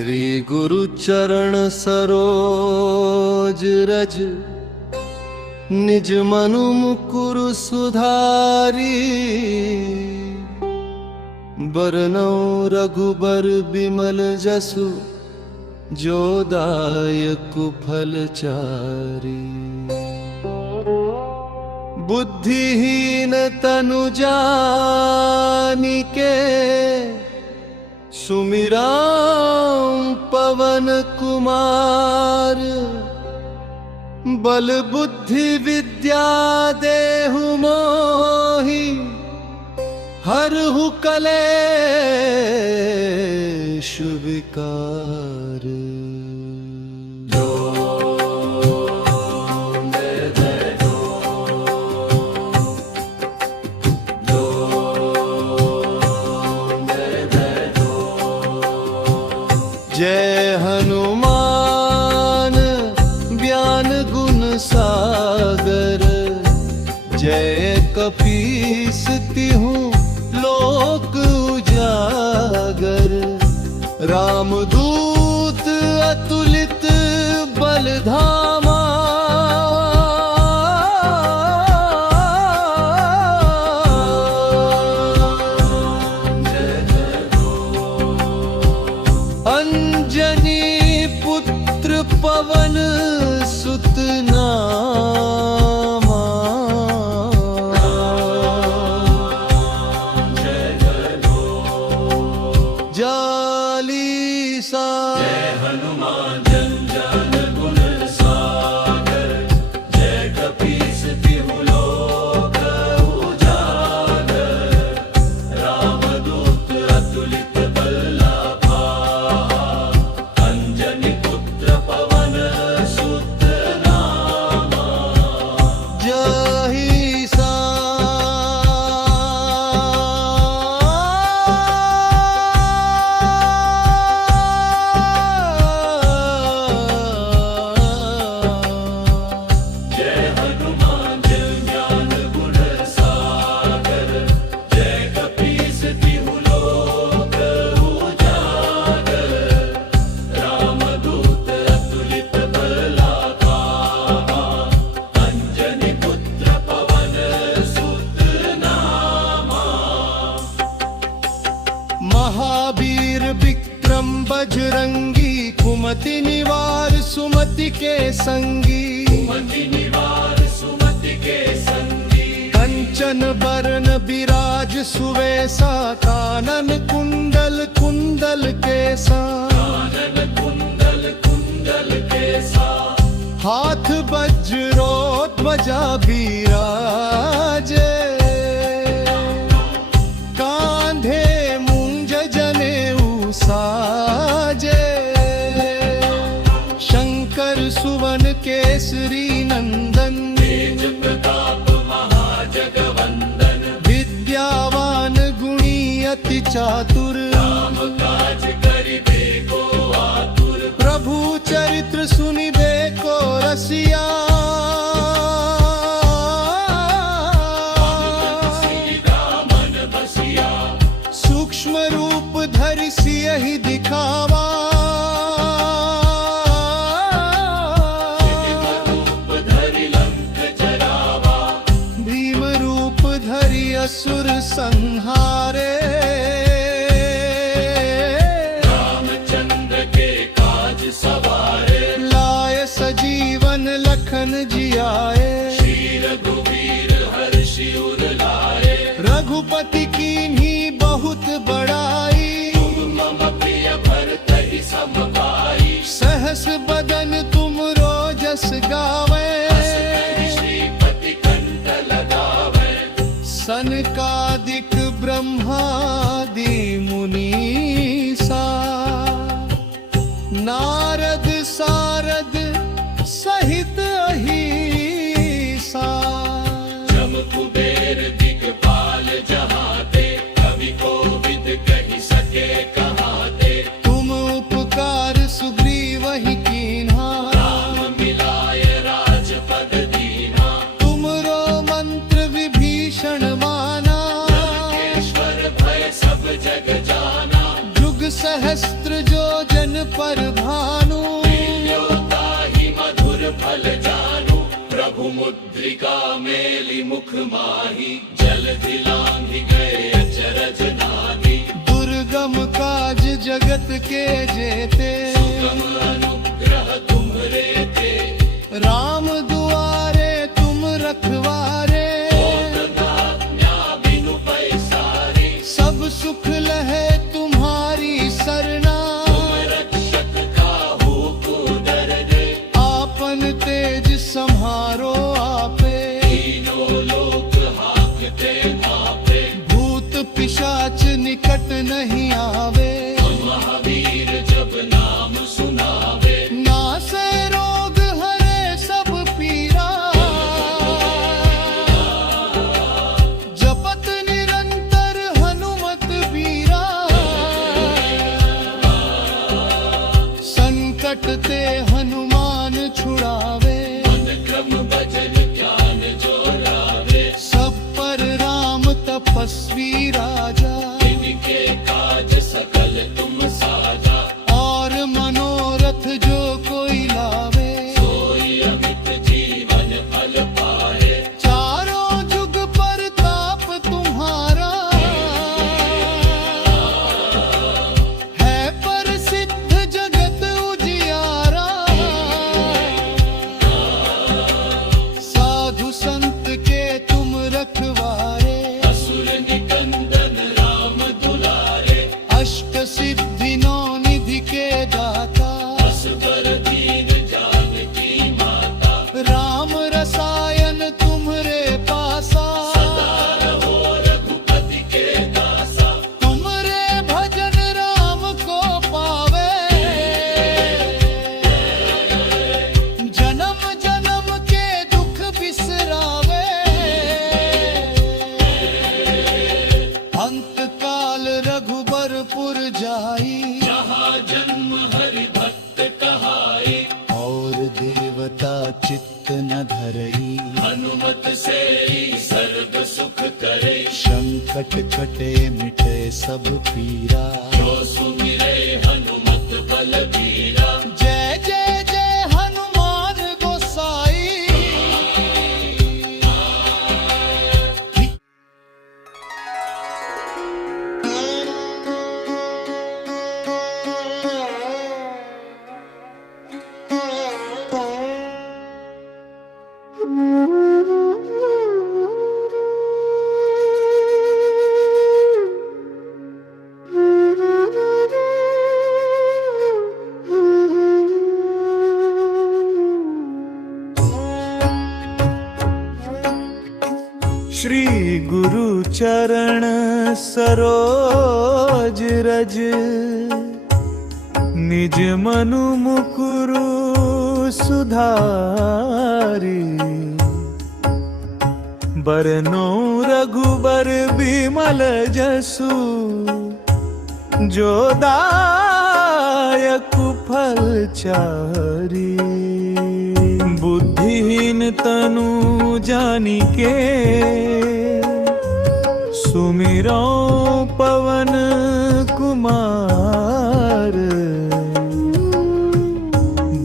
श्री गुरु चरण सरोज रज, निज मनु मुकुर सुधारी। बरनौ रघुबर बिमल जसु, जो दायक फलचारी। बुद्धिहीन तनु जानिके, सुमिरां पवन कुमार। बल बुद्धि विद्या देहु मोहि, हरहु कलेश विकार। जय हनुमान ज्ञान गुण सागर, जय कपीस तिहु लोक उजागर। रामदूत अतुलित बल धामा, अंजनी पुत्र पवन सुत नामा। जालीसा जय हनुमान जन जान गुण सागर, जय कपीस तिहु लोक उजागर। रामदूत अतुलित बल धामा, अंजनी पुत्र पवन सुत नामा। जही सा जय हनुमान जन ज्ञान गुण सागर, जय कपीस तिहु लोक उजागर। रामदूत अतुलित बल धामा, अंजनी पुत्र पवन सुत नामा। महावीर विक्रम बजरंगी, कुमति निवार सुमति के संगी। कुमति निवार सुमति के संगी, कंचन बरन बिराज सुवेसा, कानन कुंडल कुंडल केसा। कानन कुंडल कुंडल केसा। हाथ वज्रो ध्वजा बिराजे, कांधे मुंज जनेऊ साजे। शंकर सुवन केसरी नंदन, तेज प्रताप महाजगवंदन। विद्यावान गुणी अति चातुर। राम काज करिबे को आतुर। प्रभु चरित्र सुनिबे को रसिया। सीता मन बसिया, सूक्ष्म रूप धरि सियहि दिखावा। रूप धरि लंक जरावा। भीम रूप धरि असुर संहारे। रामचंद्र के काज सवारे, लाय सजीवन लखन जियाए। श्री रघुवीर हर्षि उर लाए। रघुपति कीन्ही बहुत बड़ाई, मम प्रिय भरतहि सम भाई। सहस बदन तुम रोजस गावे। श्रीपति कंठ लगावे, सनकादिक ब्रह्मादि मुनीसा। नारद सारद सहित अहिसा। जम कुबेर दिगपाल जहाते, कवि कोविद कहि सके कहाते। तुम उपकार सुग्रीवहि कीन्हा, राम मिलाय राजपद दीना। तुमरो मंत्र विभीषण माना। लंकेश्वर भय सब जग जाना। जुग सहस्त्र जो जन पर भानु ही मधुर फल जानू प्रभु मुद्रिका मेली मुख माही जल दिलांघि गए अचरज नाही दुर्गम काज जगत के जेते सुगम अनुग्रह तुम्हरे ते राम दुआरे तुम रखवारे बिनु पैसारे सब सुख लहे तुम्हारी सरना तुम रक्षक काहू को डर दे आपन तेज सम्हारो आपे तीनों लोक हाकते कांपे भूत पिशाच निकट नहीं आवे महावीर जब नाम सुनावे नासे रोग हरे सब पीरा जपत निरंतर हनुमत बीरा संकट ते हनुमान छुड़ावे मन क्रम भजन ज्ञान जो रावे सब पर राम तपस्वी राजा इनके काज सकल तुम साजा और मनोरथ जो कोई लावे सोई अमित जीवन फल पाए चारों जुग पर ताप तुम्हारा है प्रसिद्ध जगत उजियारा साधु संत के तुम रखवारे असुर निकंदन राम दुलारे अष्ट सिद्धि नौ निधि के दाता असबर दीन जानकी माता राम रसायन तुम्हरे पासा सदा रहो रघुपति के दासा तुमरे भजन राम को पावे जन्म जन्म के दुख बिसरावे अंत काल रघुबरपुर जाई जहाँ जन्म हरि भक्त कहाई और देवता चित्त न धरई हनुमत से ही सर्व सुख करे संकट कटे मिटे सब पीरा जो सुमिरे हनुमत बल बीरा जय जय जय हनुमान गोसाई श्री गुरु चरण सरोज रज निज मनु मुकुरु सुधारी बरनो रघुबर बिमल जसु जो दायक फल चारी बुद्धिहीन तनु जानिके सुमिरो पवन कुमार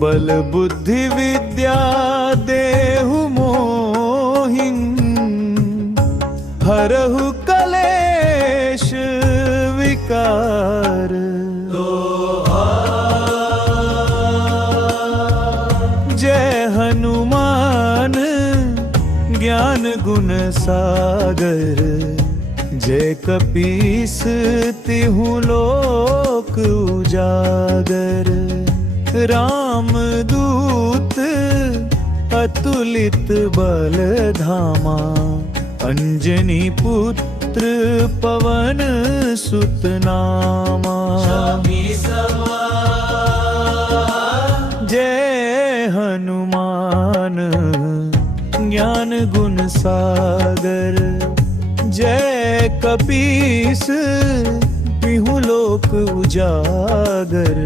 बल बुद्धि विद्या देहु मोहिं हरहु कलेश विकार जय हनुमान ज्ञान गुण सागर जय कपीस तिहु लोक उजागर राम दूत अतुलित बल धामा अंजनी पुत्र पवन सुत नामा जय हनुमान ज्ञान गुण सागर जय कपीस तिहु लोक उजागर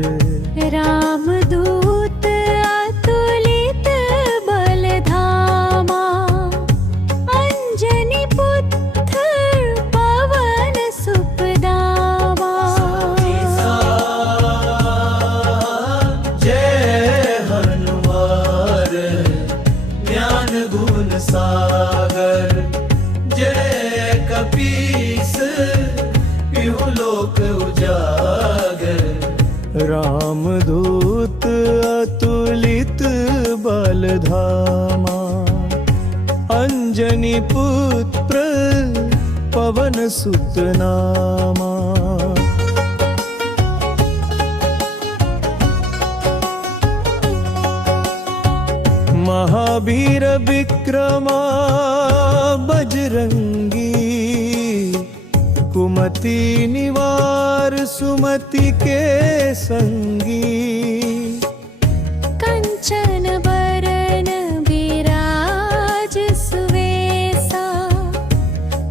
रामदूत अतुलित बल धामा अंजनी पुत्र पवन सुत नामा धामा। अंजनी पुत्र पवन सुत नामा। महावीर विक्रमा बजरंगी, कुमति निवार सुमति के संगी। कंचन बरन विराज सुवेसा,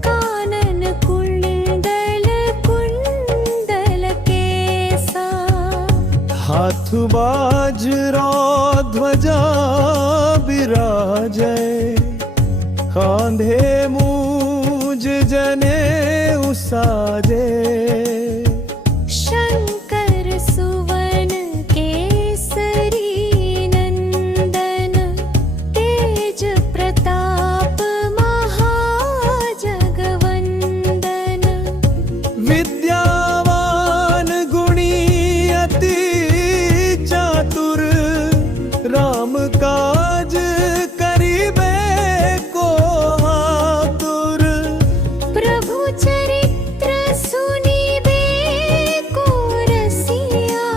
कानन कुंडल कुंडल केसा। हाथ बाजरा ध्वजा विराजै, कांधे मूज जने उसाजे। शंकर सुवन केसरी नंदन, तेज प्रताप महाजगवंदन। विद्यावान गुणी अति चातुर, राम काज करिबे को आतुर। प्रभु चरित्र सुनिबे को रसिया,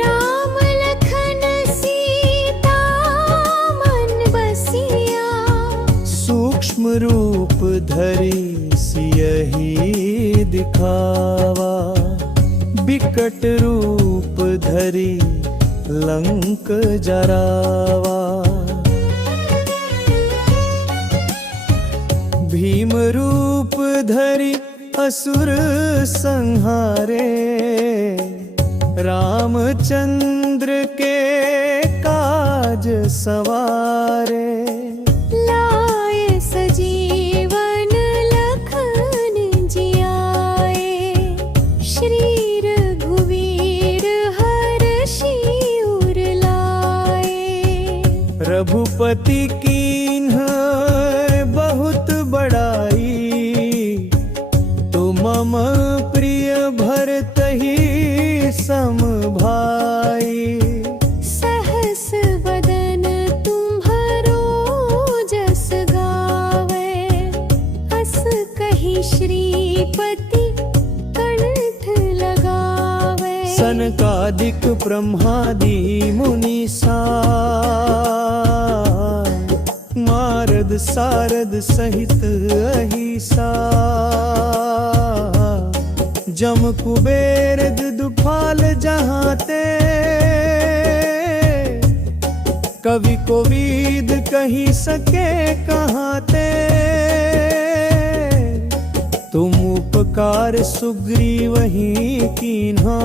राम लखन सीता मन बसिया। सूक्ष्म रूप धरि सियहि दिखावा, बिकट रूप धरि लंक जरावा। भीम रूप धरि असुर संहारे, रामचंद्र के काज सवारे। लाए सजीवन लखन जियाए, श्री रघुवीर हर्षि उर लाए। रघुपति कीन्ह बहुत बड़ाई, तुम मम प्रिय भरतहि सम भाई। सहस वदन तुम्हरो जस गावे, अस कहि श्रीपति कंठ लगावे। सनकादिक ब्रह्मादि मुनीसा, नारद सारद सहित अहिसा। जम कुबेर दुफाल जहाते, कवि कोविद कही सके कहाते। तुम उपकार सुग्रीवहि कीन्हा,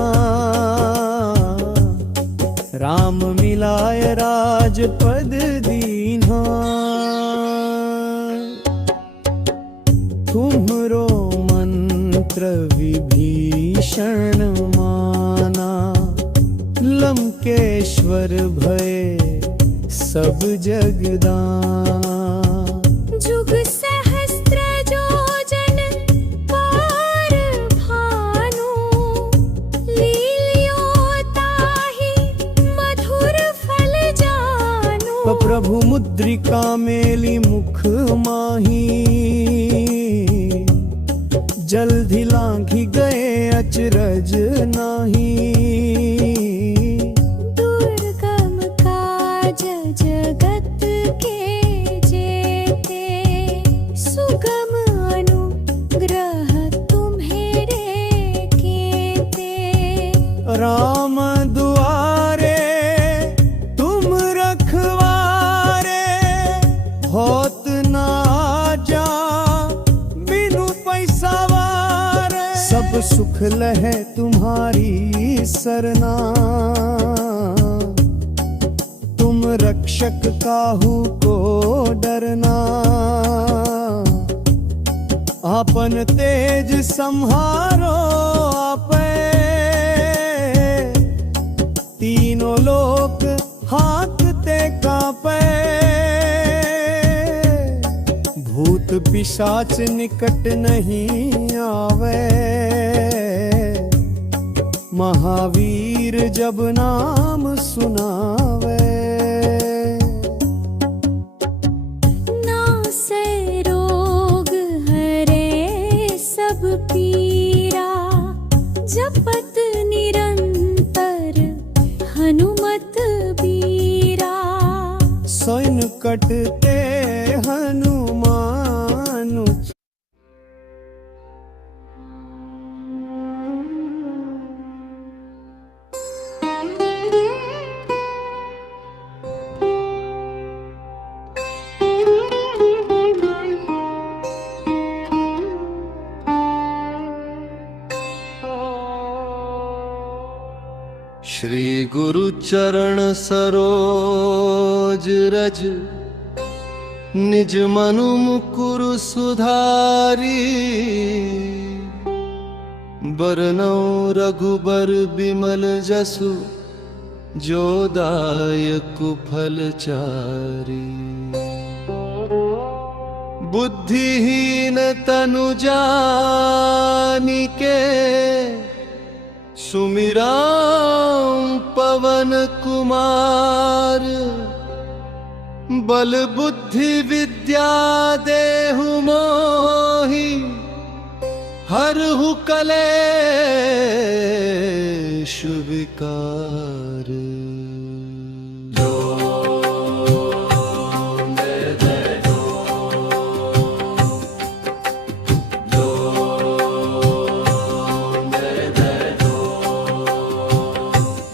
राम मिलाय राजपद दीन्हा। तुम्हरो मंत्र विभीषण माना, लंकेश्वर भय सब जगदाना। जुग सहस्त्र योजन पार भानु, लील्यो ताहि मधुर फल जानु। प्रभु मुद्रिका मेली मुख माही, जल्दी लांघी गए अचरज नाही। दुर्गम काज जगत के जेते, सुगम अनुग्रह तुम्हेरे केते। राम दुआरे तुम रखवारे, होत ना जा बिनु पैसा वारे। सब सुख लहे तुम्हारी सरना, तुम रक्षक काहू को डरना। आपन तेज संहारो आपे, तीनों लोक हाकते कापे। भूत पिशाच निकट नहीं आवे, महावीर जब नाम सुनावे। ते हनुमान। श्री गुरु चरण सरोज रज, निज मनु मुकुर सुधारी। बरनौ रघुबर बिमल जसु, जो दायक फलचारी। बुद्धिहीन तनु जानिके, सुमिरां पवन कुमार। बल बुद्धि विद्या देहु मोहि, हरहु कलेश विकार।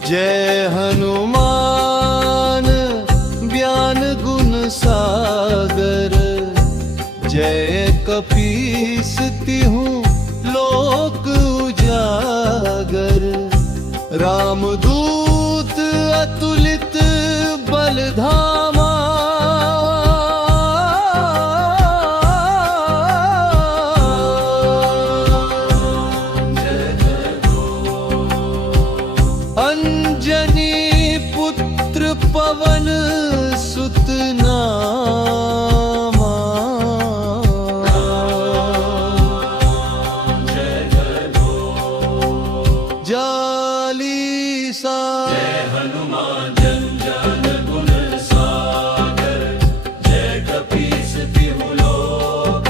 जय हनुमान ज्ञान गुण सागर, जय कपीस तिहु लोक उजागर। रामदूत अतुलित बल धामा, अंजनी पुत्र पवन सुत नामा। जालीसा जय हनुमान जन जान गुण सागर, जय कपीस तिहु लोक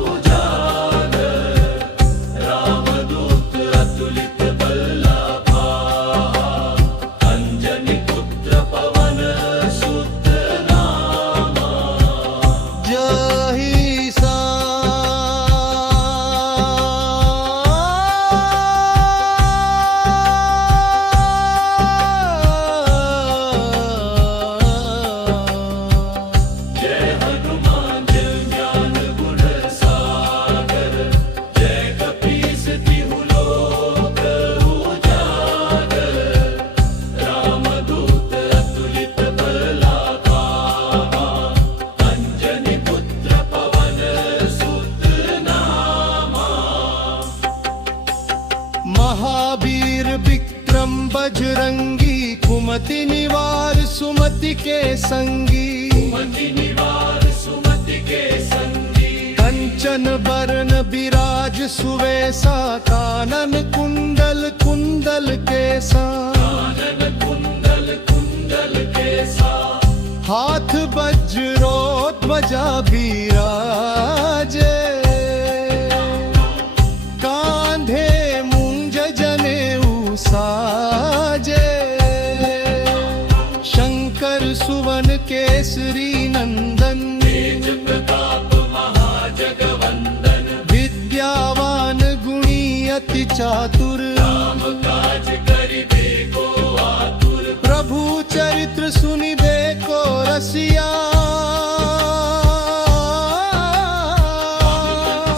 उजागर। रामदूत अतुलित बल धामा, अंजनी पुत्र पवन सुत नामा। जही सा जय हनुमान जन ज्ञान गुण सागर, जय कपीस तिहु लोक उजागर। रामदूत अतुलित बल धामा, अंजनी पुत्र पवन सुत नामा। महावीर विक्रम बजरंगी, कुमति निवार सुमति के संगी। कुमति निवार सुमति के संगी, कंचन बरन बिराज सुवेसा, कानन कुंडल कुंडल केसा। कानन कुंडल कुंडल केसा। हाथ वज्रो ध्वजा बिराजे, कांधे मुंज जनेऊ साजे। शंकर सुवन केसरी नंदन, तेज प्रताप महाजगवंदन। विद्यावान गुणी अति चातुर, राम काज करिबे को आतुर। प्रभु चरित्र सुनिबे को रसिया।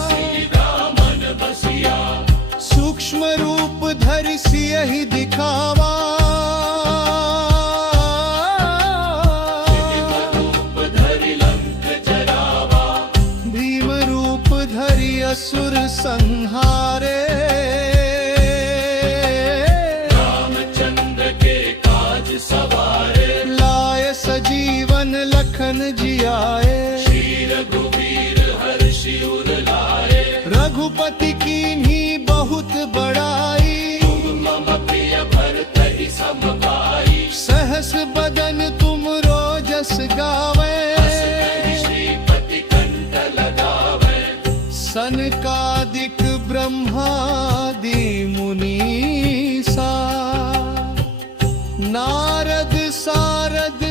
सीता मन बसिया, सूक्ष्म रूप धरि सियहि दिखावा। रूप धरि लंक जरावा। भीम रूप धरि असुर संहारे। रामचंद्र के काज सवारे, लाय सजीवन लखन जियाए। श्री रघुवीर हर्षि उर लाए। रघुपति कीन्ही बहुत बड़ाई, मम प्रिय भरतहि सम भाई। सहस बदन तुम रोजस गावे। श्रीपति कंठ लगावे, सनकादिक ब्रह्मादि मुनीसा। नारद सारद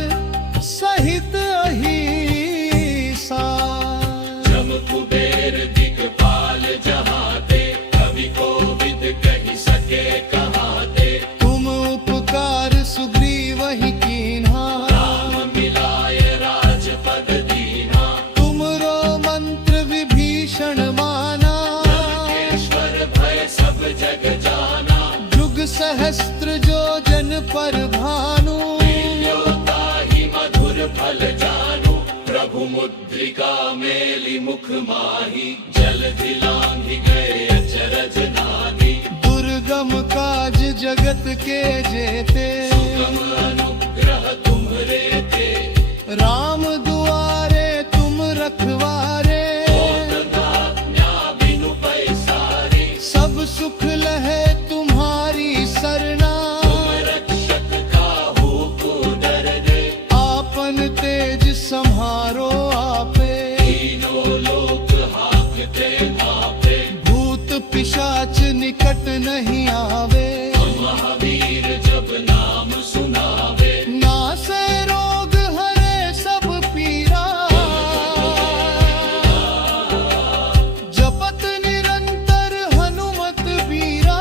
सहित अहि सहस्त्र योजन पर भानु ताहि मधुर फल जानू प्रभु मुद्रिका मेली मुख माही जल दिलांघि गए अचरज नानी दुर्गम काज जगत के जेते सुगम अनुग्रह तुम्हरे ते राम दुआरे तुम रखवारे आज्ञा बिनु पैसारे सब सुख लहे तुम्हारी सरना तुम रक्षक काहू को डर दे आपन तेज सम्हारो आपे तीनों लोक हांकते कांपे भूत पिशाच निकट नहीं आवे महावीर जब नाम सुनावे नासे रोग हरे सब पीरा जपत निरंतर हनुमत बीरा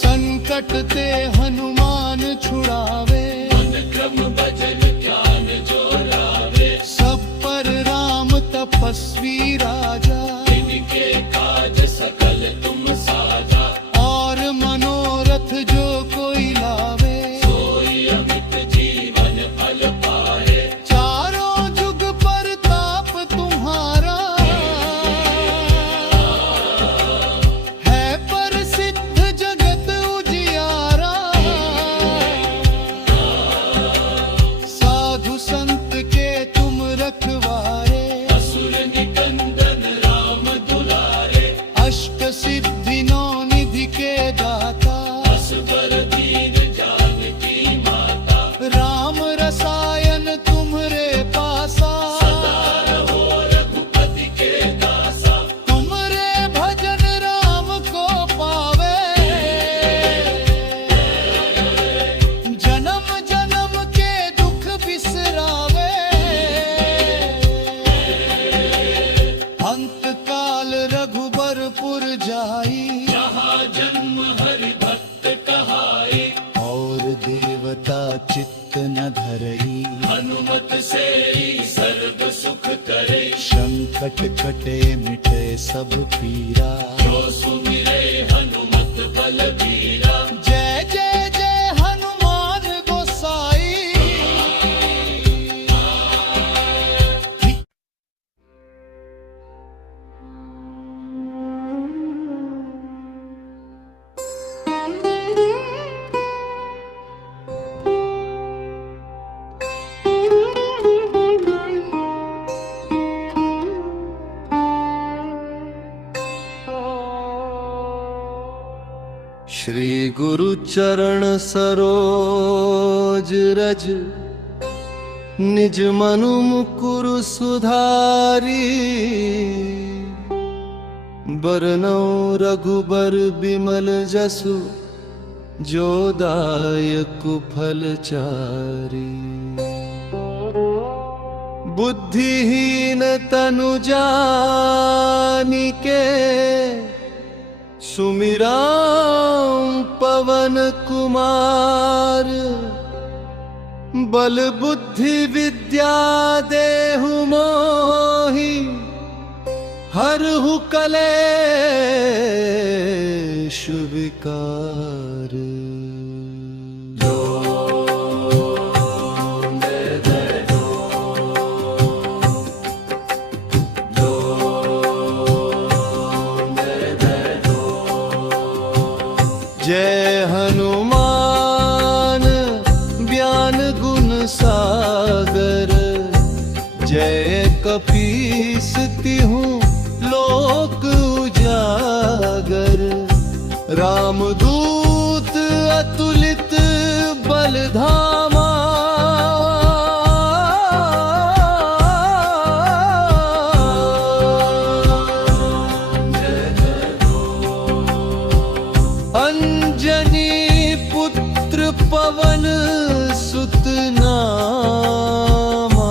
संकट ते हनुमान छुड़ावे मन क्रम भजन ज्ञान जो लावे सब पर राम तपस्वी राजा इनके काज सकल तुम साजा और मनोरथ जो कोई लावे सोई अमित जीवन फल पाए चारों जुग पर ताप तुम्हारा है प्रसिद्ध जगत उजियारा साधु संत के तुम रखवारे असुर निकंदन राम दुलारे अष्ट सिद्धि नौ निधि के दाता असबर दीन जानकी माता राम रसायन तुम्हरे पासा रहो रघुपति के दासा तुमरे भजन राम को पावे जन्म जन्म के दुख बिसरावे अंत काल रघुबरपुर जाई जहाँ जन्म हरि भक्त कहाए और देवता चित्त न धरई हनुमत से ही सर्व सुख करे संकट कटे मिटे सब पीरा जो सुमिरे हनुमत बल बीरा जय जय जय हनुमान गोसाई श्री गुरु चरण सरोज रज निज मनु मुकुर सुधारी बरनौ रघुबर बिमल जसु जो दायक फल चारी बुद्धिहीन तनु जानिके सुमिरा पवन कुमार बल बुद्धि विद्या देहु मोहि हरहु कलेश विकार जय हनुमान ज्ञान गुण सागर जय कपीस तिहु लोक उजागर रामदूत अतुलित बलधामा अंजनी पुत्र पवन सुत नामा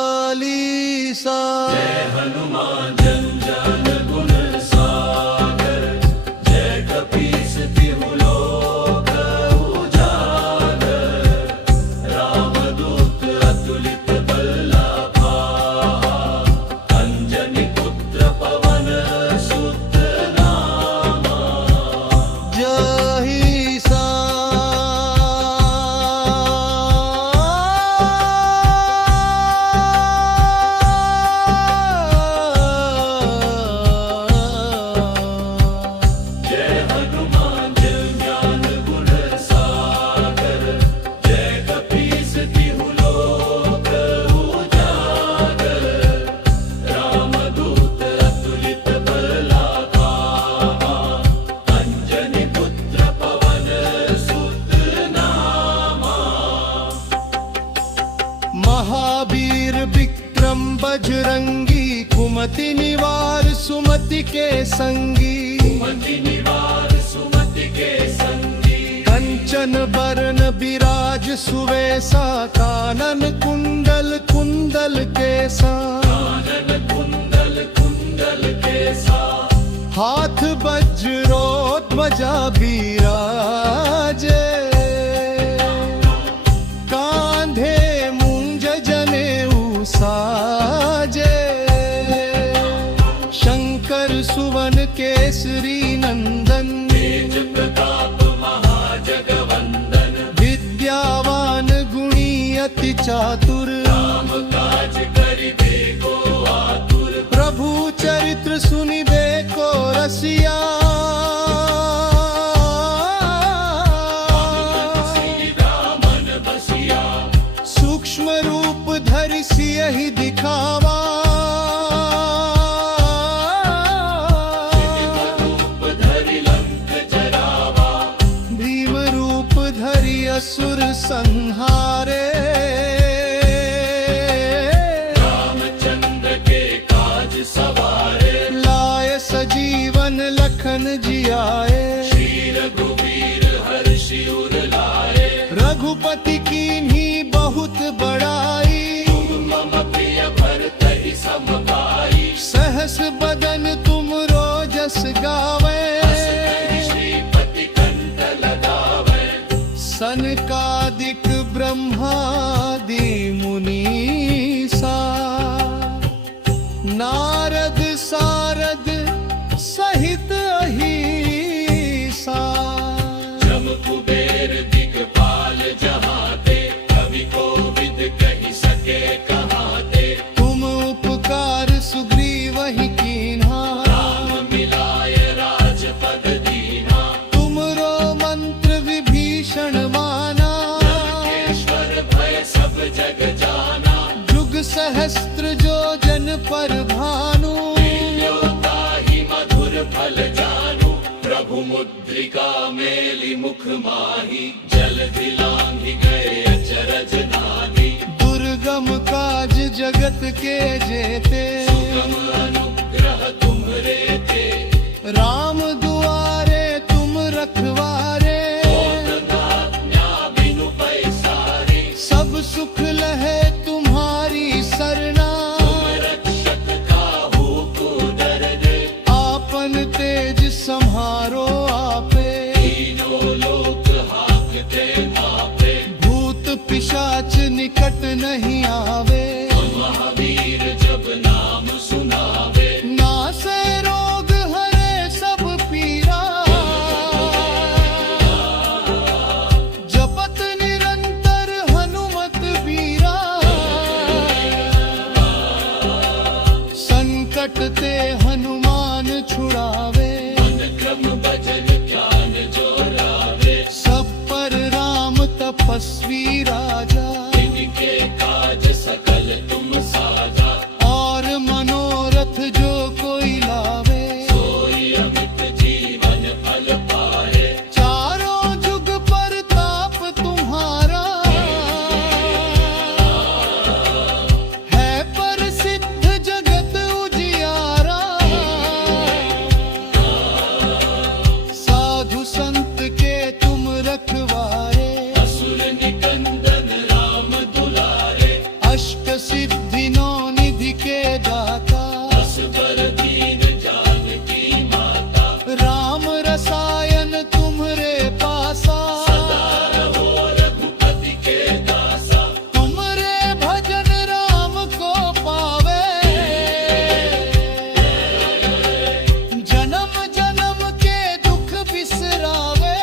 जालीसा हनुमान जन जन गुण सागर जय कपीस तिहु लोक उजागर रामदूत अतुलित बल सुमति निवार सुमति के संगी सुमति निवार सुमति के संगी कंचन बरन बिराज सुवेसा कानन कुंडल कुंडल केसा कानन कुंडल कुंडल केसा हाथ वज्रो ध्वजा बिराजे कांधे मुंज जनेऊ साजे शंकर सुवन केसरी नंदन तेज प्रताप महाजगवंदन विद्यावान गुणी अति चातुर राम काज करिबे को आतुर प्रभु चरित्र सुनिबे को रसिया सीधा मन बसिया सूक्ष्म रूप धरि सियहि दिखावा रूप धरि लंक जरावा भीम रूप धरि असुर संहारे रामचंद्र के काज सवारे लाय सजीवन लखन जियाए श्री रघुवीर हर्षि उर लाए रघुपति कीन्ही बहुत बड़ाई मम प्रिय भरतहि सम गाई सहस बदन तुम रोजस गावे श्रीपति कंठ लगावे सनकादिक ब्रह्मादि मुनीसा नारद सारद सहित अहिसा जम कुबेर दिगपाल जहाते कवि कोविद कहि सके कहाते तुम उपकार सुग्रीव ही कीन्हा राम मिलाय राजपद दीना तुमरो मंत्र विभीषण माना ईश्वर भय सब जग जाना जुग सहस्त्र जो जन पर भानु ताहि मधुर फल जानू प्रभु मुद्रिका मेलि मुख माही जल दिलांघि गए अचरज नाहि दुर्गम काज जगत के जेते सुगम अनुग्रह तुम्हरे थे राम दुआरे तुम रखवारे बिनु पैसारे सब सुख लहे तुम्हारी सरना रक्षक काहू को डर दे आपन तेज सम्हारो आपे तीनों लोक हाकते मापे भूत पिशाच निकट नहीं आवे महावीर जब नाम सुनावे नासे रोग हरे सब पीरा जपत निरंतर हनुमत बीरा संकट ते हनुमान छुड़ावे मन क्रम भजन ज्ञान जो रावे सब पर राम तपस्वी राजा इनके काज सकल तुम साजा और मनोरथ जो कोई लावे सोई अमित जीवन फल पाए चारों जुग पर ताप तुम्हारा है प्रसिद्ध जगत उजियारा साधु संत के तुम रखवारे असुर निकंदन राम दुलारे अष्ट सिद्धि नौ निधि के दाता असबर दीन जानकी माता राम रसायन तुम्हरे पासा सदा रहो रघुपति के दासा तुमरे भजन राम को पावे जन्म जन्म के दुख बिसरावे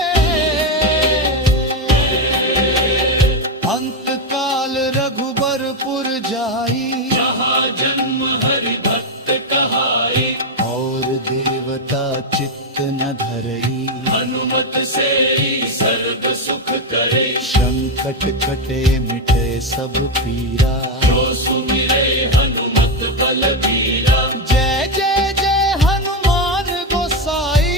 अंत काल रघुबरपुर जाई जहाँ जन्म हरि भक्त कहाई और देवता चित्त न धरई हनुमत से ही सर्व सुख करे संकट कटे मिटे सब पीरा जो सुमिरे हनुमत बलबीरा जय जय जय हनुमान गोसाई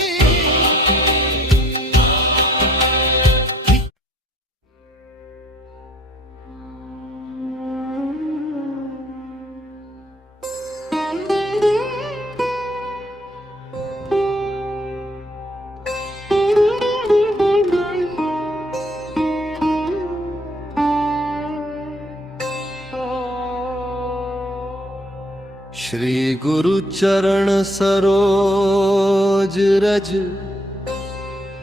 श्री गुरु चरण सरोज रज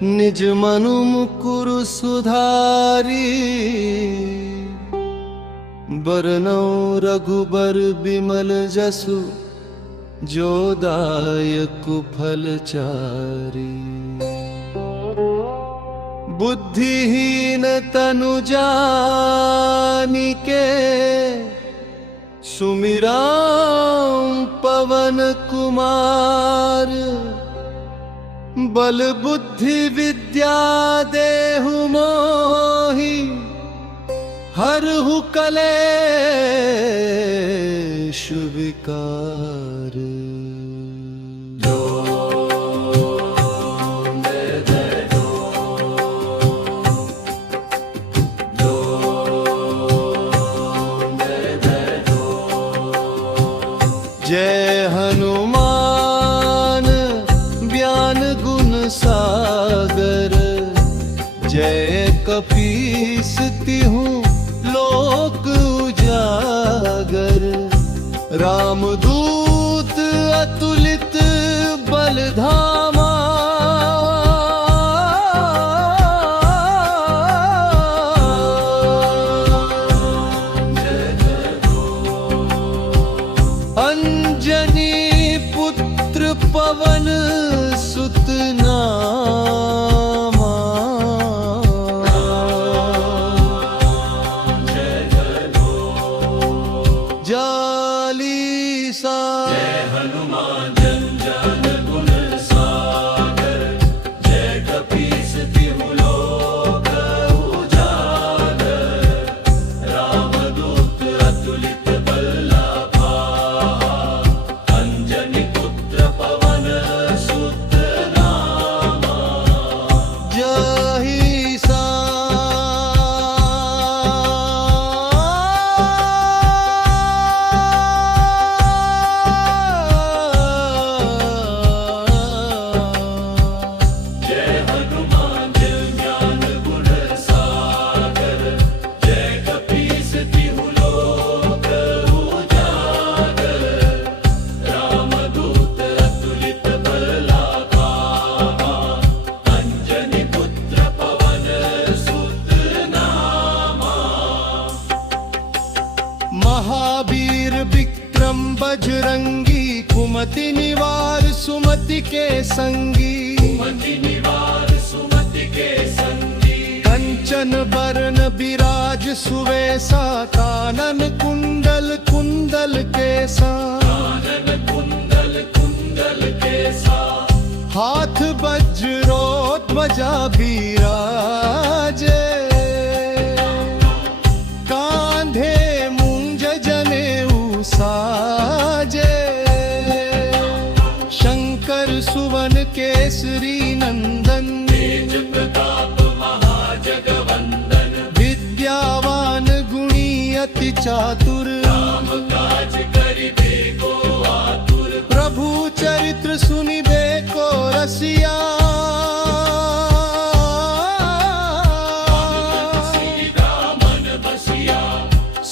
निज मनु मुकुर सुधारी बरनौ रघुबर बिमल जसु जो दायक फलचारी बुद्धिहीन तनु जानिके सुमिराम पवन कुमार बल बुद्धि विद्या देहु मोहि हरहु कलेश विकार जय हनुमान ज्ञान गुण सागर जय कपीस तिहु लोक उजागर रामदूत अतुलित बलधामा अंजनी पुत्र पवन सुत नामा जालीसा जय हनुमान जन जान गुण सागर जय कपीस तिहु लोक उजागर रामदूत अतुलित बलधामा अंजनी पुत्र पवन सुत नामा जही सा जय हनुमान जन ज्ञान गुण सागर जय कपीस तिहु लोक उजागर रामदूत अतुलित बलधामा अंजनी पुत्र पवन सुत नामा महावीर विक्रम बजरंगी कुमति निवार सुमति के संगी मति निवार सुमति के संगी कंचन बरन बिराज सुवेसा कानन कुंडल कुंडल केसा कानन कुंडल कुंडल केसा हाथ वज्रो ध्वजा बिराजे कांधे मुंज जनेऊ साजे शंकर सुवन केसरी नंदन तेज प्रताप महाजगवंदन विद्यावान गुणी अति चातुर राम काज करिबे को आतुर प्रभु चरित्र सुनिबे को रसिया सीता मन बसिया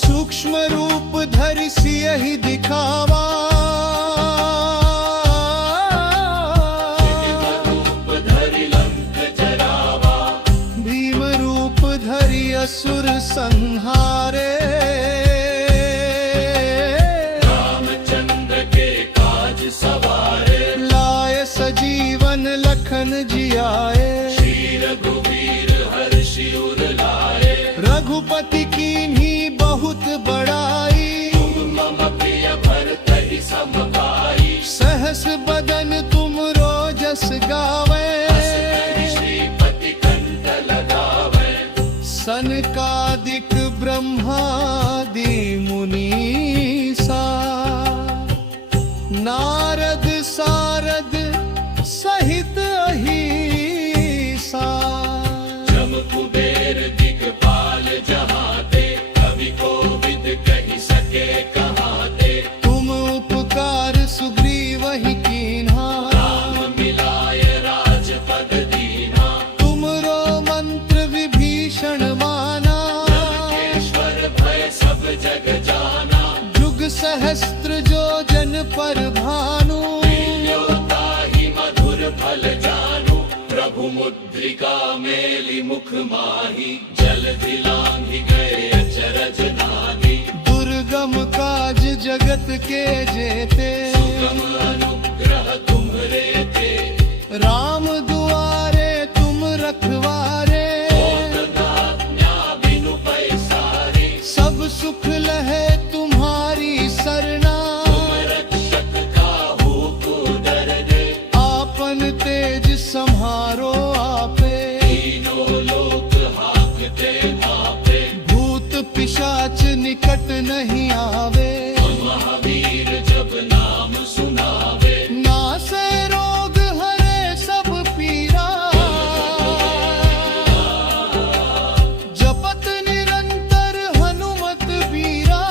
सूक्ष्म रूप धरि सियहि दिखावा रूप धरि लंक जरावा भीम रूप धरि असुर संहारे रामचंद्र के काज सवारे लाय सजीवन लखन जियाए श्री रघुवीर हर्षि उर लाए रघुपति कीन्ही बहुत बड़ाई मम प्रिय भरतहि सम भाई सहस बदन तुम रोजस गावे श्रीपति कंठ लगावे सनकादिक ब्रह्मादि मुनीसा नारद सारद सहित अहिसा जम कुबेर दिगपाल जहाते कवि कोविद कहि सके कहाते तुम उपकार सुग्रीवहि कीन्हा राम मिलाय राजपद दीना तुमरो मंत्र विभीषण माना लंकेश्वर भय सब जग जाना जुग सहस्त्र जो जन जन पर भानु ताहि मधुर फल जानु प्रभु मुद्रिका मेलि मुख माही जल दिलांघि गए अचरज नाहि दुर्गम काज जगत के जेते सुगम अनुग्रह तुम्हरे थे राम दुआरे तुम रखवारे बिनु पैसारे सब सुख लहे तुम्हारी सरना रक्षक काहू को डर दे आपन तेज सम्हारो आपे तीनों लोक हाकते भापे भूत पिशाच निकट नहीं आवे महावीर जब नाम सुनावे नासे रोग हरे सब पीरा जपत निरंतर हनुमत बीरा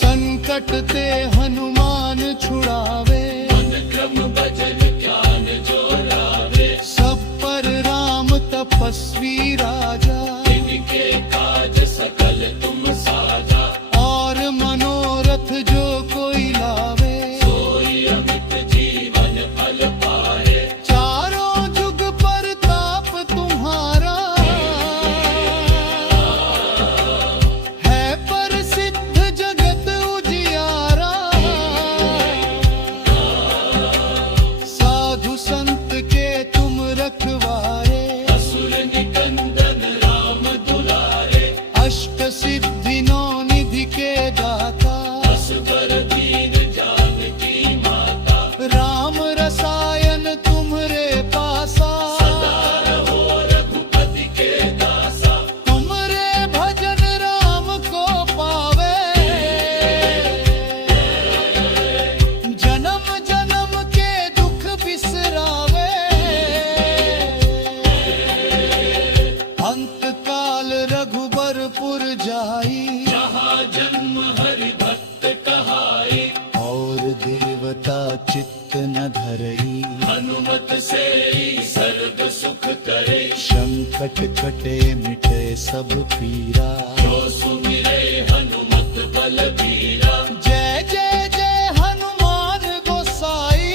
संकट ते हनुमान छुड़ावे मन क्रम भजन ज्ञान जो लावे सब पर राम तपस्वी राजा इनके काज सकल तुम साजा और मनोरथ जो कोई लावे सोई अमित जीवन फल पाए चारों जुग पर ताप तुम्हारा है प्रसिद्ध जगत उजियारा साधु संत के तुम रखवारे असुर निकंदन राम दुलारे अष्ट सिद्धि नौ निधि के दाता असबर दीन जानकी माता राम रसायन तुम्हरे पासा सदा रहो रघुपति के दासा तुमरे भजन राम को पावे जन्म जन्म के दुख बिसरावे अंत काल रघुबरपुर जाई जहाँ जन्म हरि भक्त कहाई और देवता चित्त न धरई हनुमत से सर्ग सुख करे संकट कटे मिटे सब पीरा जो सुमिरे हनुमत बल बीरा जय जय जय हनुमान गोसाई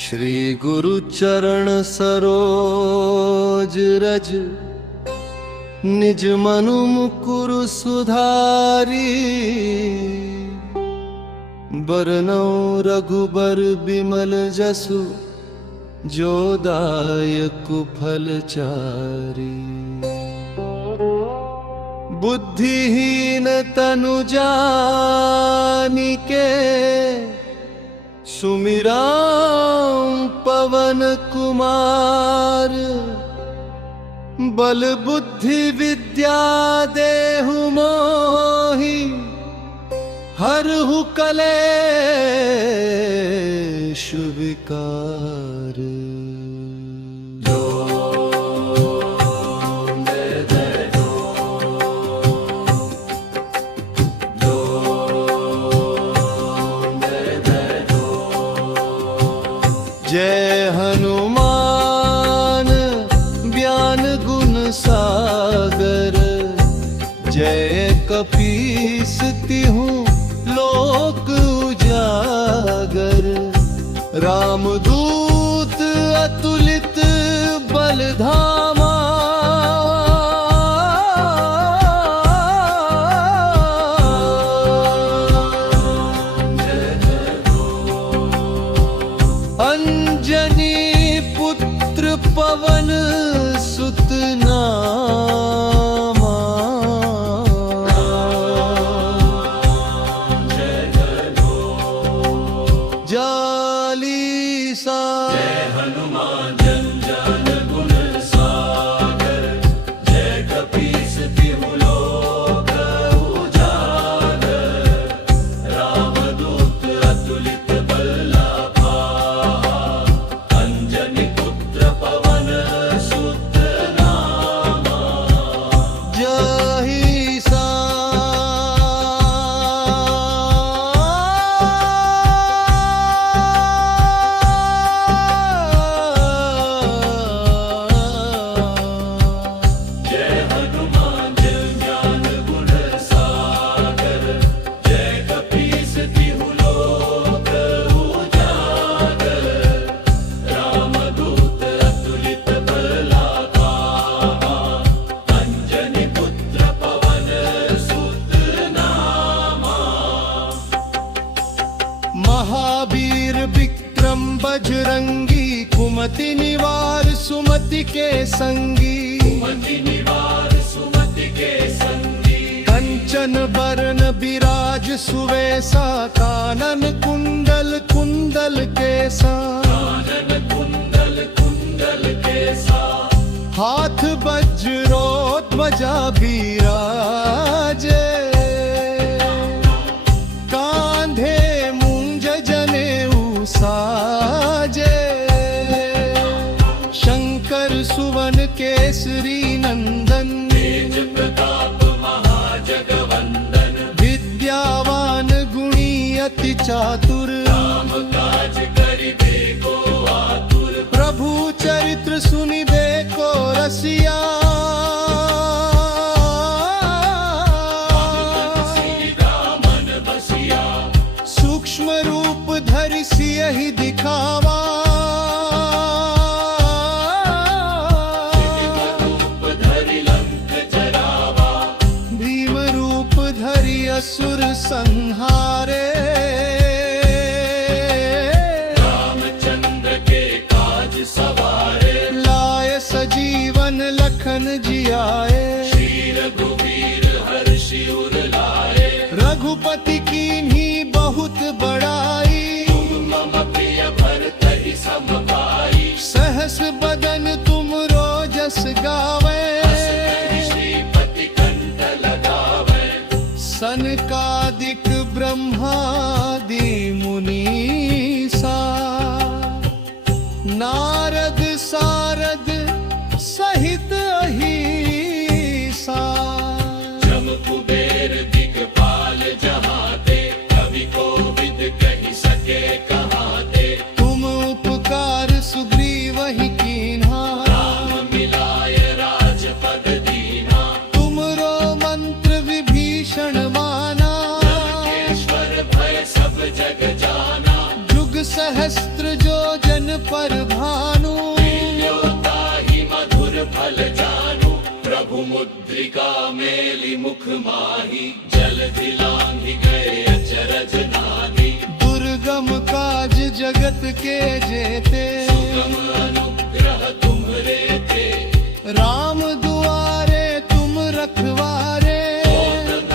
श्री गुरु चरण सरोज रज निज मनु मुकुर सुधारी बरनौ रघुबर बिमल जसु जो दायक फलचारी बुद्धिहीन तनु जानिके सुमिरां पवन कुमार बल बुद्धि विद्या देहु मोहि हरहु कलेश विकार जय हनुमान ज्ञान गुण सागर जय कपीस तिहु लोक उजागर रामदूत अतुलित बलधामा अंजनी पुत्र पवन सुत नामा जालीसा हनुमान जन जन गुण सा सुमति निवार सुमति के संगी, सुमति निवार सुमति के संगी। कंचन बरन बिराज सुवेसा, कानन कुंडल कुंडल केसा, कानन कुंडल कुंडल केसा। हाथ वज्रो ध्वजा बिराजे, कांधे मुंज जनेऊ साजे। शंकर सुवन केसरी नंदन, तेज प्रताप महाजगवंदन। विद्यावान गुणी अति चातुर, राम काज करिबे को आतुर। प्रभु चरित्र सुनिबे को रसिया। मन बसिया, सूक्ष्म रूप धरि सियहि दिखावा, रूप धरि लंक जरावा। भीम रूप धरि असुर संहारे। रामचंद्र के काज सवारे, लाय सजीवन लखन जियाए। श्री रघुवीर हर्षि उर लाए। रघुपति कीन्ही बहुत बड़ाई, मम प्रिय भरतहि सम भाई। सहस बदन तुम रोजस गावे। श्रीपति कंठ लगावे। सनकादिक ब्रह्मादि मुनीसा, नारद सारद सहित अहिसा। जम कुबेर दिगपाल जहाते, कवि कोविद कहि सके कहाते। तुम उपकार सुग्रीवहि कीन्हा, राम मिलाय राजपद दीना। तुमरो मंत्र विभीषण माना। लंकेश्वर भय सब जग जाना। जुग सहस्त्र जो जन पर भानु, ताहि मधुर फल जानू। प्रभु मुद्रिका मेलि मुख माही। जलधि लांघि गए अचरज नाहि। दुर्गम काज जगत के जेते। सुगम अनुग्रह तुम्हरे थे। राम दुआरे तुम रखवारे।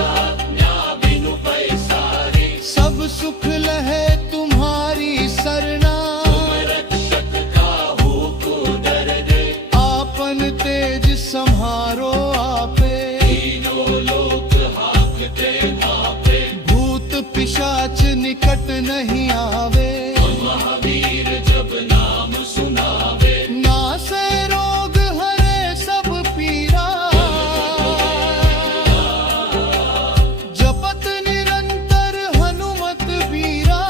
आज्ञा बिनु पैसारे। सब सुख लहे तुम्हारी सरना। तुम रक्षक काहू को डर दे। आपन तेज सम्हारो आपे। तीनों लोक हांकते कांपे। भूत पिशाच निकट नहीं आवे। महावीर जब नाम सुनावे। नासे रोग हरे सब पीरा। जपत निरंतर हनुमत बीरा।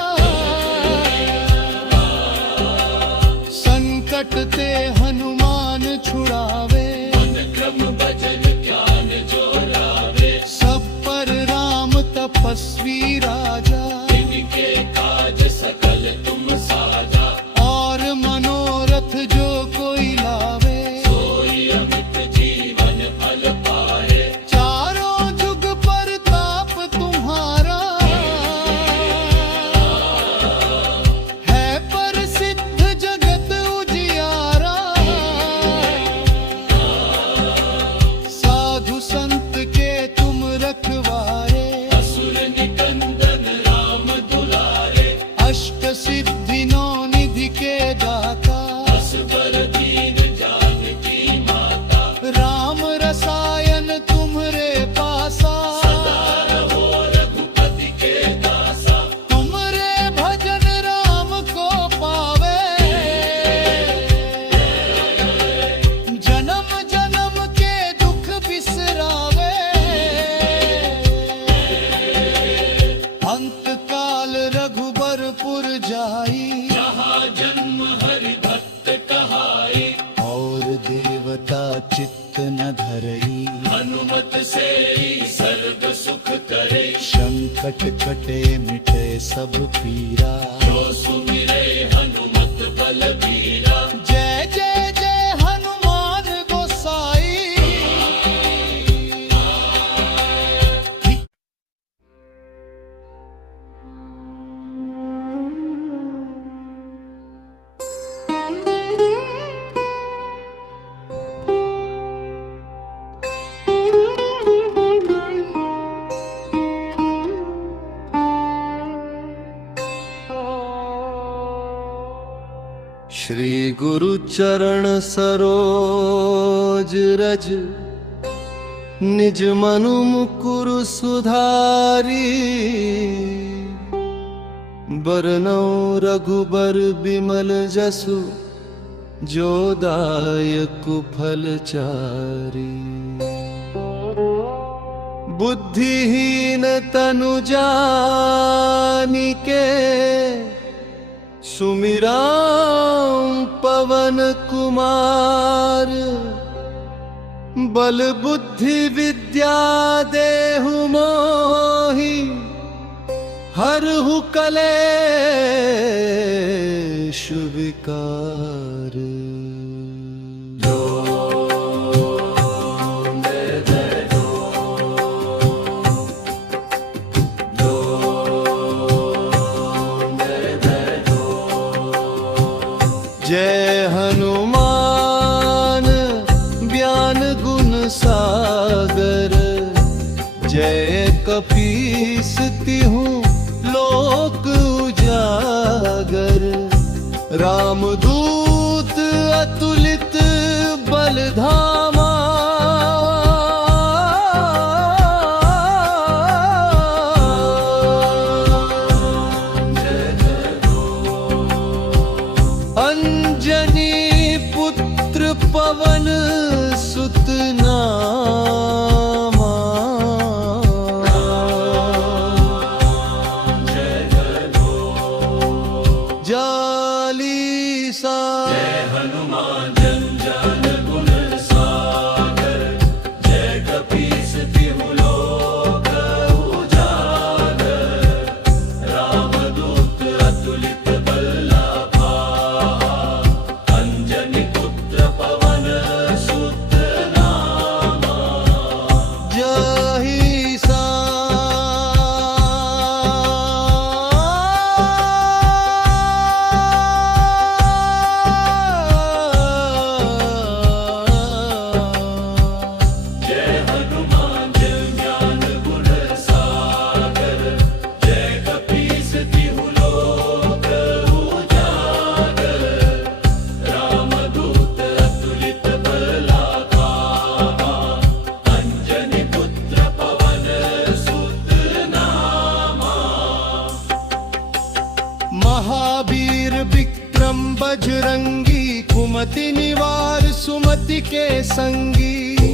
संकट ते हनुमान छुड़ावे। मन क्रम भजन ज्ञान जो लावे। सब पर राम तपस्वी राजा। इनके काज सकल तुम साजा। और मनोरथ जो कोई लावे। सोई अमित जीवन फल पाए। चारों जुग पर ताप तुम्हारा। है प्रसिद्ध जगत उजियारा। साधु संत के तुम रखवारे। असुर निकंदन राम दुलारे। अष्ट सिद्धि नौ निधि के दाता। असबर दीन जानकी माता। राम रसायन तुम्हरे पासा। सदा रहो रघुपति के दासा। तुमरे भजन राम को पावे। जन्म जन्म के दुख बिसरावे। अंत काल रघुबरपुर जाई। जहाँ जन्म हरि भक्त कहाई। और देवता चित्त न धरई। हनुमत से ही सर्व सुख करे। संकट कटे मिटे सब पीरा। जो सुमिरे हनुमत बलबीरा। जय जय जय हनुमान गोसाई। श्री गुरु चरण सरोज रज निज मनु मुकुर सुधारी बरनौ रघुबर बिमल जसु जो दायक फलचारी बुद्धिहीन तनु जानिके सुमिरां पवन कुमार बल बुद्धि विद्या देहु मोहि हरहु कलेश विकार जय हनुमान ज्ञान गुण सागर जय कपीस तिहु लोक उजागर रामदूत अतुलित बलधामा अंजनी पुत्र पवन सुत नामा जालीसा जय हनुमान जन जान गुण सागर जय कपीस तिहु लोक उजागर रामदूत अतुलित बलधामा अंजनी पुत्र पवन सुत नामा जही सा जय हनुमान जन ज्ञान गुण सागर जय कपीस तिहु लोक उजागर रामदूत अतुलित बलधामा अंजनी पुत्र पवन सुत नामा महावीर विक्रम बजरंगी कुमति निवार सुमति के संगी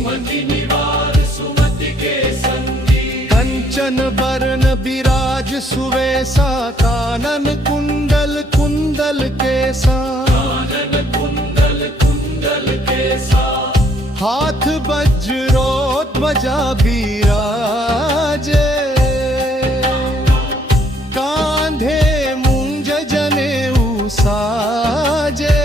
मति निवार सुमति के संगी कंचन बरन बिराज सुवेसा कानन कुंडल कुंडल केसा कानन कुंडल कुंडल केसा हाथ वज्रो ध्वजा बिराजे कांधे मुंज जनेऊ साजे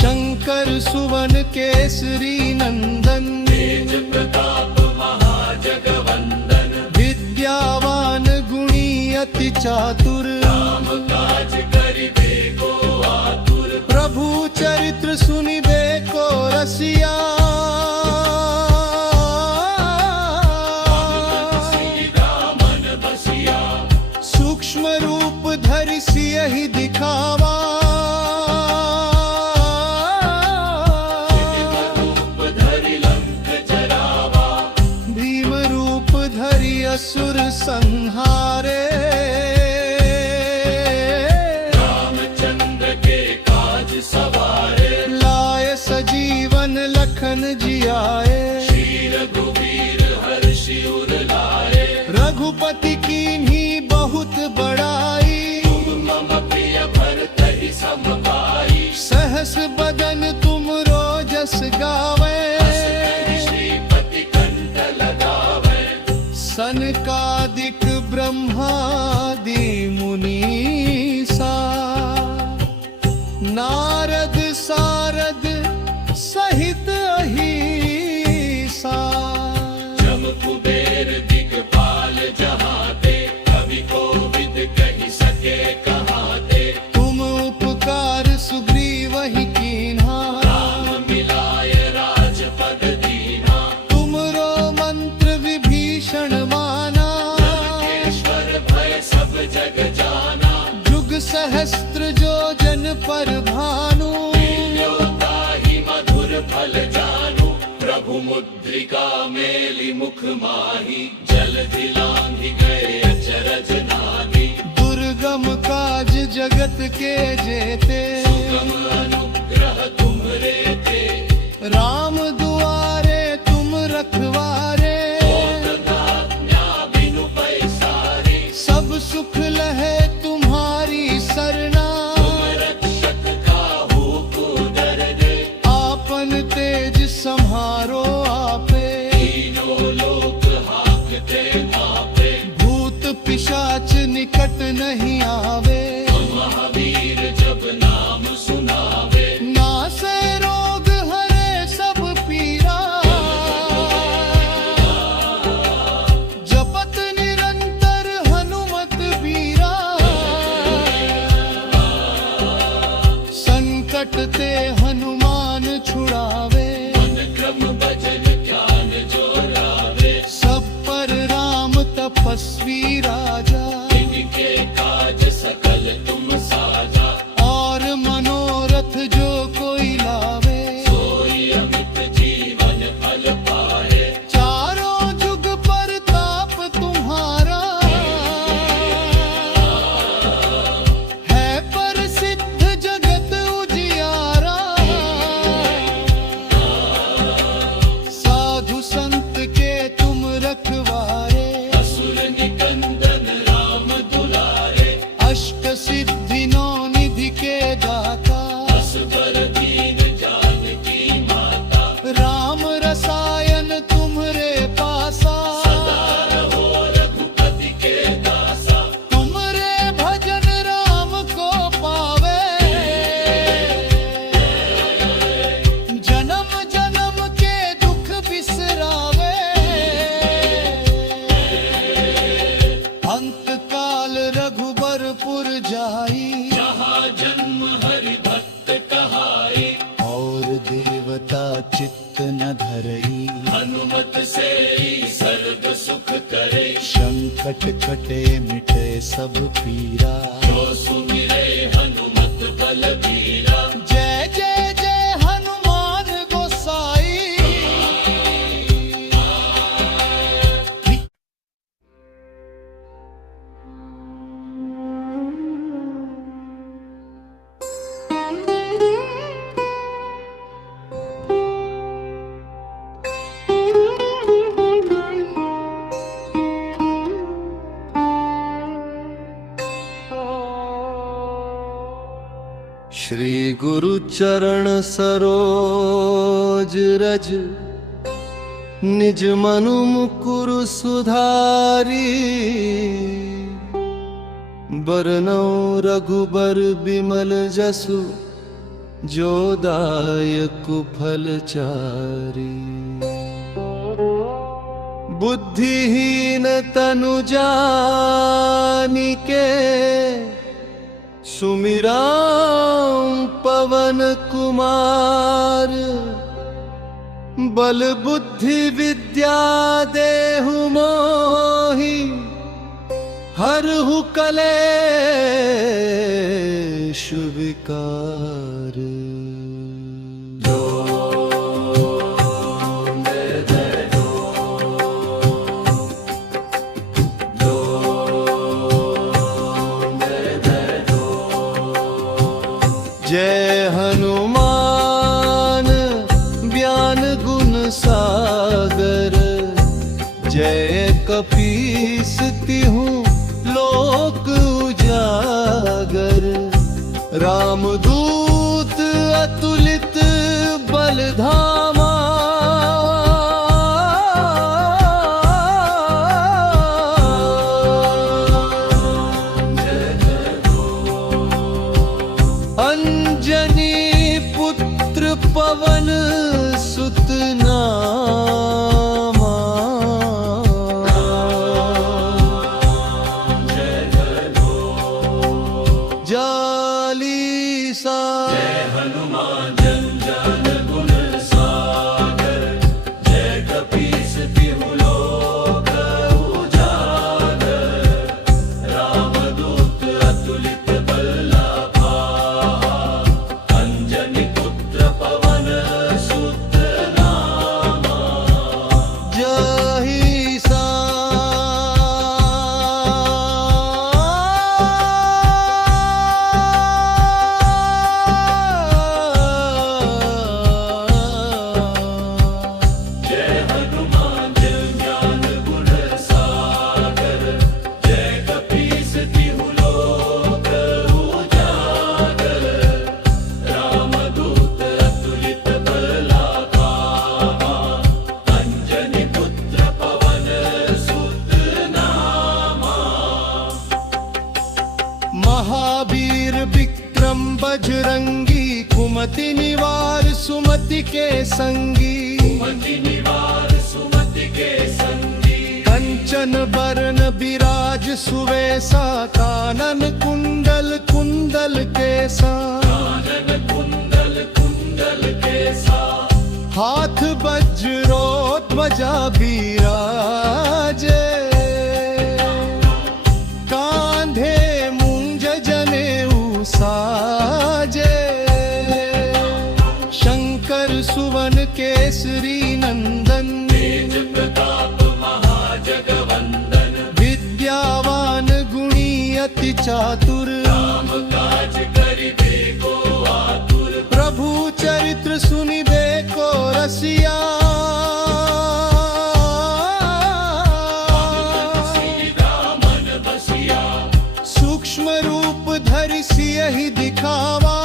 शंकर सुवन केसरी नंदन तेज प्रताप महाजगवंदन विद्यावान गुणी अति चातुर राम काज करिबे को आतुर प्रभु चरित्र सुनिबे को रसिया सीता मन बसिया सूक्ष्म रूप धरि सियहि दिखावा रूप धरि लंक जरावा भीम रूप धरि असुर संहारे रामचंद्र के काज सवारे लाय सजीवन लखन जियाए श्री रघुवीर हर्षि उर लाए रघुपति कीन्ही बहुत बड़ाई मम प्रिय भरतहि सम भाई सहस बदन तुम रोजस गावे श्रीपति कंठ लगावे सनकादिक ब्रह्मादि मुनीसा नारद सारद सहित अहिसा जम कुबेर दिगपाल जहाते कवि कोविद कहि सके कहाते तुम उपकार सुग्रीवहि कीन्हा राम मिलाय राजपद दीना तुमरो मंत्र विभीषण माना ईश्वर भय सब जग जाना जुग सहस्त्र जो जन पर भानु काही मधुर फल जानू प्रभु मुद्रिका मेली मुख माही जल दिलांघि गए अचरज नानी दुर्गम काज जगत के जेते सुगम अनुग्रह तुम्हरे ते राम दुआरे तुम रखवारे आज्ञा बिनु पैसारे सब सुख लहे तुम्हारी सरना तुम रक्षक काहू को दर्द आपन तेज सम्हारो आपे तीनों लोक हाकते कापे भूत पिशाच निकट नहीं आवे महावीर जब नाम सुनावे नासे रोग हरे सब पीरा जपत निरंतर हनुमत बीरा संकट ते हनुमान छुड़ावे मन क्रम भजन ज्ञान जोरावे सब पर राम तपस्वी राजा इनके काज सकल तुम साजा और मनोरथ जो कोई लावे सोई अमित जीवन फल पाए चारों जुग पर ताप तुम्हारा है प्रसिद्ध जगत उजियारा साधु संत के तुम रखवारे असुर निकंदन राम दुलारे अष्ट सिद्धि नौ निधि के दाता असबर दीन जानकी माता राम रसायन तुम्हरे पासा सदा रहो रघुपति के दासा तुमरे भजन राम को पावे जन्म जन्म के दुख बिसरावे अंत काल रघुबरपुर जाई जहाँ जन्म हरि भक्त कहाई और देवता चित्त न धरई हनुमत से ही सर्व सुख करे संकट कटे मिटे सब पीरा जो सुमिरे हनुमत बलबीरा जय जय जय हनुमान गोसाई श्री गुरु चरण सरोज रज निज मनु मुकुरु सुधारी बरनौ रघुबर बिमल जसु जो दायक फलचारी बुद्धिहीन तनु जानिके सुमिरा पवन कुमार बल बुद्धि विद्या देहु मोहि हरहु कलेश विकार जय हनुमान ज्ञान गुण सागर जय कपीस तिहु लोक उजागर रामदूत अतुलित बलधामा अंजनी पुत्र पवन सुत नामा जालीसा हनुमान जन जन गुण सागर जय कपीस तिहु लोक उजागर रामदूत अतुलित बल सुमति निवार सुमति के संगी मति निवार सुमति के संगी कंचन बरन बिराज सुवेसा कानन कुंडल कुंडल केसा कानन कुंडल कुंडल केसा हाथ वज्रो ध्वजा बिराजे कांधे मुंज जनेऊ साजे शंकर सुवन केसरी नंदन तेज प्रताप महाजगवंदन विद्यावान गुणी अति चातुर राम काज करिबे को आतुर प्रभु चरित्र सुनिबे को रसिया सीधा मन बसिया सूक्ष्म रूप धरि सियहि दिखावा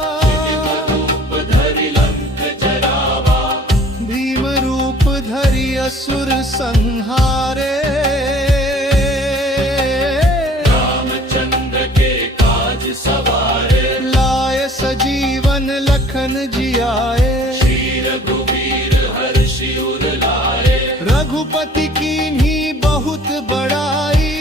रूप धरि लंक जरावा भीम रूप धरि असुर संहारे रामचंद्र के काज सवारे लाय सजीवन लखन जियाए श्री रघुवीर हर्षि उर लाए रघुपति कीन्ही बहुत बड़ाई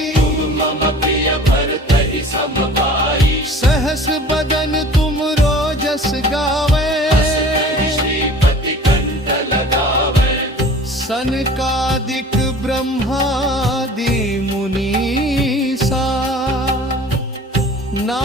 मम प्रिय भरतहि सम भाई सहस बदन तुम रोजस गावे श्रीपति कंठ लगावे सनकादिक ब्रह्मादि मुनीसा ना